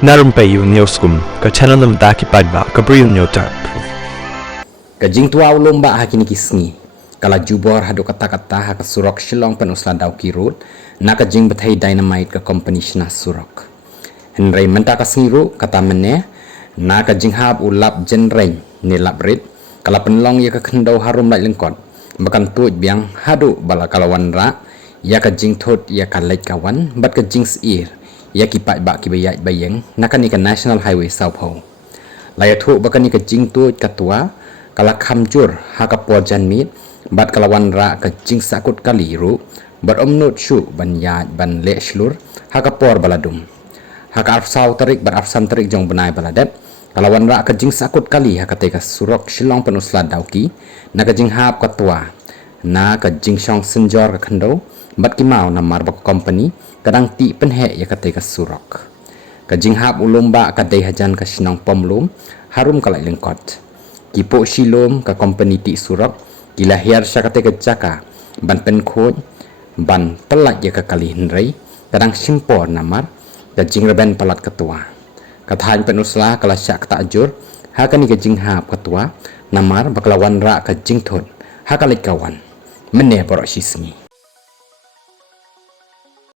Narum payu nioskum ka chananam daki padba ka briu nyotar. Kajing tua lomba hakini kisngi. Kala jubor hadu kata-kata haka surok shilong pen usla daw kirut na kajing batai dynamite ka company shna surok. Henry menta ka singiru kata mene na kajing hab ulap jenreng ni labrit kala penlong ya ka kendau harum lai lengkot. Bakan tuj biang hadu bala kalawan ra ya kajing thot ya kalait kawan bat kajing seir ya kipat bak kibayat bayeng nakan ikan National Highway South Ho. Laya thu bakan ikan jing tuj katua kala kamjur haka por janmit bat kalawan ra ka jing sakut kaliru bat omnut syu ban yat ban le shlur haka por baladum haka arfsau tarik bat arfsam tarik jong benai baladet kalawan ra ka jing sakut kali haka teka surok shilong penusla dauki na ka jing hap katua na ka jing shong senjor ka khando bat kimau na marbak company kadang ti penhe ya ka teka surok ka jing hap ulomba ka dei hajan ka shinong pomlum harum kalai lengkot kipo shilom ka company ti surok gila hiar syakate ke jaka ban penkhoj ban pelat ya ka kali henrei kadang simpor namar ka jing reben palat ketua kathan penusla kala syak ta ajur ha kani ka jing hap ketua namar baklawan ra ka jing thot ha kali kawan mene borok sisngi